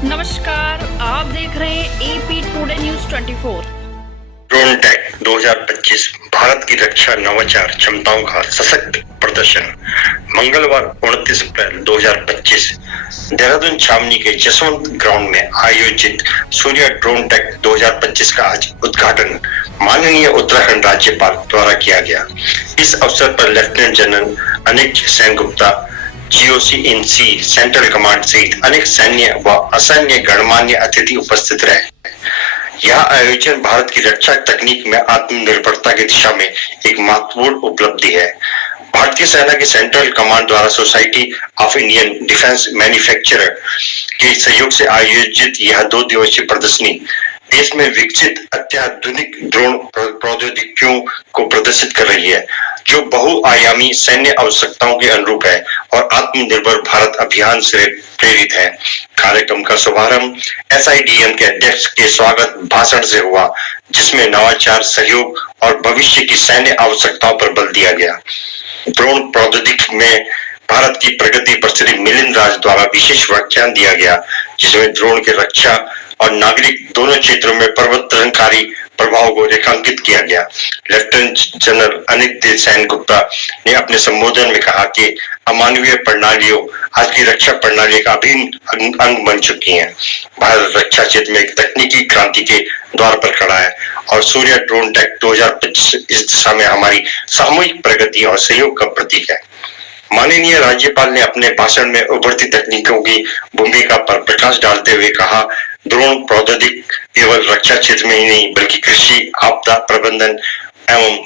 नमस्कार, आप देख रहे हैं AP today news 24। Drone tech 2025 Bharat की रक्षा नवाचार क्षमताओं का सशक्त प्रदर्शन। मंगलवार 29 अप्रैल 2025 देहरादून छावनी के जसवंत ग्राउंड में आयोजित सूर्य ड्रोन टेक 2025 का आज उद्घाटन माननीय उत्तराखंड राज्यपाल द्वारा किया गया। इस अवसर पर lieutenant general Anil Sengupta, GOC in C central command सहित अनेक सैन्य व असैन्य गणमान्य अतिथि उपस्थित रहे। यह आयोजन भारत की रक्षा तकनीक में आत्मनिर्भरता की दिशा में एक महत्वपूर्ण उपलब्धि है। भारतीय सेना के सेंट्रल कमांड द्वारा society of Indian defence manufacturer के सहयोग से आयोजित यह 2 दिवसीय प्रदर्शनी देश में विकसित अत्याधुनिक ड्रोन प्रौद्योगिकियों को प्रदर्शित कर रही है, जो बहुआयामी सैन्य आवश्यकताओं के अनुरूप है और आत्मनिर्भर भारत अभियान से प्रेरित है। कार्यक्रम का शुभारंभ एसआईडीएम के अध्यक्ष के स्वागत भाषण से हुआ, जिसमें नवाचार, सहयोग और भविष्य की सैन्य आवश्यकताओं पर बल दिया गया। ड्रोन प्रौद्योगिकी में भारत की प्रगति पर श्री मिलिंद राज द्वारा विशेष व्याख्यान दिया गया, जिसमें ड्रोन की रक्षा और नागरिक दोनों क्षेत्रों में परिवर्तनकारी प्रभाव को रेखांकित किया गया। लेफ्टिनेंट जनरल अनिल सेनगुप्ता ने अपने संबोधन में कहा कि अमानवीय प्रणालियों आज की रक्षा प्रणाली का अभिन्न अंग बन चुकी हैं। भारत रक्षा क्षेत्र में एक तकनीकी क्रांति के द्वार पर खड़ा है और सूर्य ड्रोन टेक 2025 इस दिशा में हमारी सामूहिक प्रगति और सहयोग का प्रतीक है। माननीय राज्यपाल ने अपने भाषण में उभरती तकनीकों की भूमिका पर प्रकाश डालते हुए कहा, ड्रोन प्रौद्योगिकी केवल रक्षा क्षेत्र में ही नहीं बल्कि कृषि, आपदा प्रबंधन एवं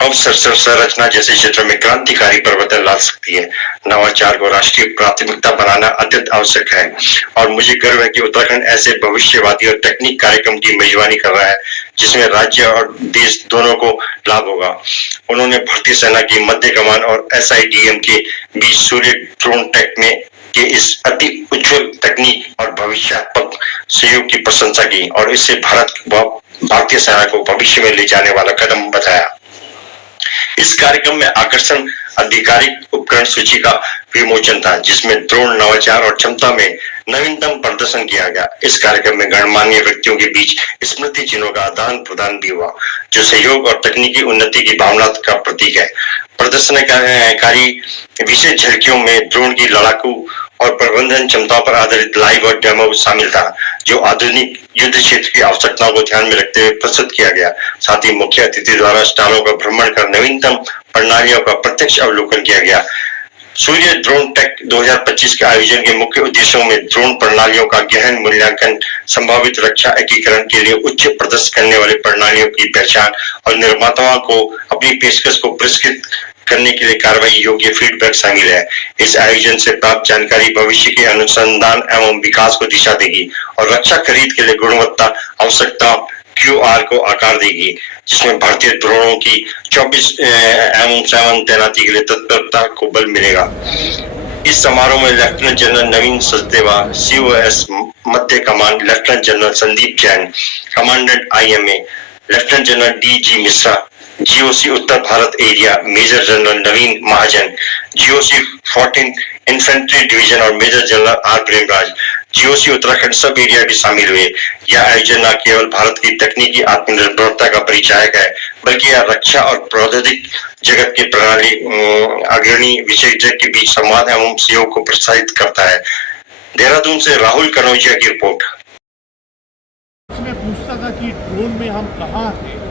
अवसंरचना जैसे क्षेत्रों में क्रांतिकारी परिवर्तन ला सकती है। नवाचार को राष्ट्रीय प्राथमिकता बनाना अत्यंत आवश्यक है और मुझे गर्व है कि उत्तराखंड ऐसे भविष्यवादी और तकनीक कार्यक्रम की मेजबानी कर रहा है, जिसमें राज्य और देश दोनों को लाभ होगा। उन्होंने भारतीय सेना की मध्य कमान और एसआईडीएम के बीच सूर्य ड्रोन टेक में के इस अति उज्जवल तकनीक और भविष्यात्मक सहयोग की प्रशंसा की और इससे भारतीय सेना को भविष्य में ले जाने वाला कदम बताया। इस कार्यक्रम में आकर्षण आधिकारिक उपकरण सूची का विमोचन था, जिसमें ड्रोन नवाचार और क्षमता में नवीनतम प्रदर्शन किया गया। इस कार्यक्रम में गणमान्य व्यक्तियों के बीच स्मृति चिन्हों का आदान प्रदान भी हुआ, जो सहयोग और तकनीकी उन्नति की भावना का प्रतीक है। प्रदर्शनकारी विशेष झलकियों में ड्रोन की लड़ाकू और प्रबंधन क्षमताओं पर आधारित लाइव और डेमो शामिल था, जो आधुनिक युद्ध क्षेत्र की आवश्यकताओं को ध्यान में रखते हुए प्रस्तुत किया गया। साथ ही मुख्य अतिथि द्वारा स्टॉलों का भ्रमण कर नवीनतम प्रणालियों का प्रत्यक्ष अवलोकन किया गया। सूर्य ड्रोन टेक 2025 के आयोजन के मुख्य उद्देश्यों में ड्रोन प्रणालियों का गहन मूल्यांकन, संभावित रक्षा एकीकरण के लिए उच्च प्रदर्शन करने वाली प्रणालियों की पहचान और निर्माताओं को अपनी पेशकश को पुरस्कृत करने के लिए कार्रवाई योग्य फीडबैक शामिल है। इस आयोजन से प्राप्त जानकारी भविष्य के अनुसंधान एवं विकास को दिशा देगी और रक्षा खरीद के लिए गुणवत्ता आवश्यकता क्यूआर को आकार देगी, जिसमें भारतीय ड्रोनों की 24/7 तैनाती के लिए तत्परता को बल मिलेगा। इस समारोह में lieutenant general Naveen Sachdeva, COS मध्य कमान lieutenant general Sandeep Jain, commandant IMA lieutenant general DG Mishra, GOC उत्तर भारत area major general Naveen Mahajan, GOC 14 infantry division और major general R Premraj, GOC Uttarakhand sub area भी शामिल हुए। यह आयोजन न केवल भारत की तकनीकी आत्मनिर्भरता का परिचायक है, बल्कि यह रक्षा और प्रौद्योगिक जगत के प्रणाली अग्रणी विशेषज्ञ के बीच संवाद एवं सहयोग को प्रोत्साहित करता है। देहरादून से राहुल कनौजिया की रिपोर्ट। मैं पूछता था कि ड्रोन में हम कहाँ थे,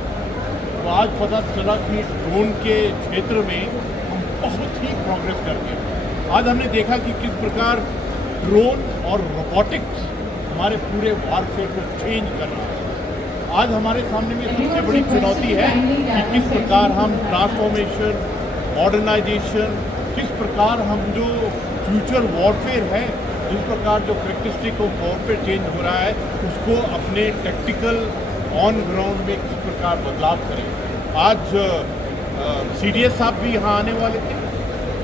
तो आज पता चला कि ड्रोन के क्षेत्र में हम बहुत ही प्रोग्रेस कर गए। आज हमने देखा कि किस प्रकार ड्रोन और रोबोटिक्स हमारे पूरे वारफेयर को चेंज कर रहा है। आज हमारे सामने में सबसे बड़ी चुनौती है कि किस प्रकार हम ट्रांसफॉर्मेशन, मॉडर्नाइजेशन, किस प्रकार हम जो फ्यूचर वॉरफेयर है, जिस प्रकार जो करेक्टरिस्टिक ऑफ वॉरफेयर चेंज हो रहा है, उसको अपने टैक्टिकल ऑन ग्राउंड में किस प्रकार बदलाव करें। आज सीडीएस साहब भी यहाँ आने वाले थे,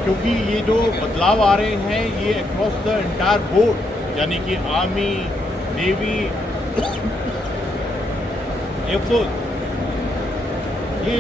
क्योंकि ये जो बदलाव आ रहे हैं ये अक्रॉस द एंटायर बोर्ड, यानी कि आर्मी, नेवी, एयरफोर्स, ये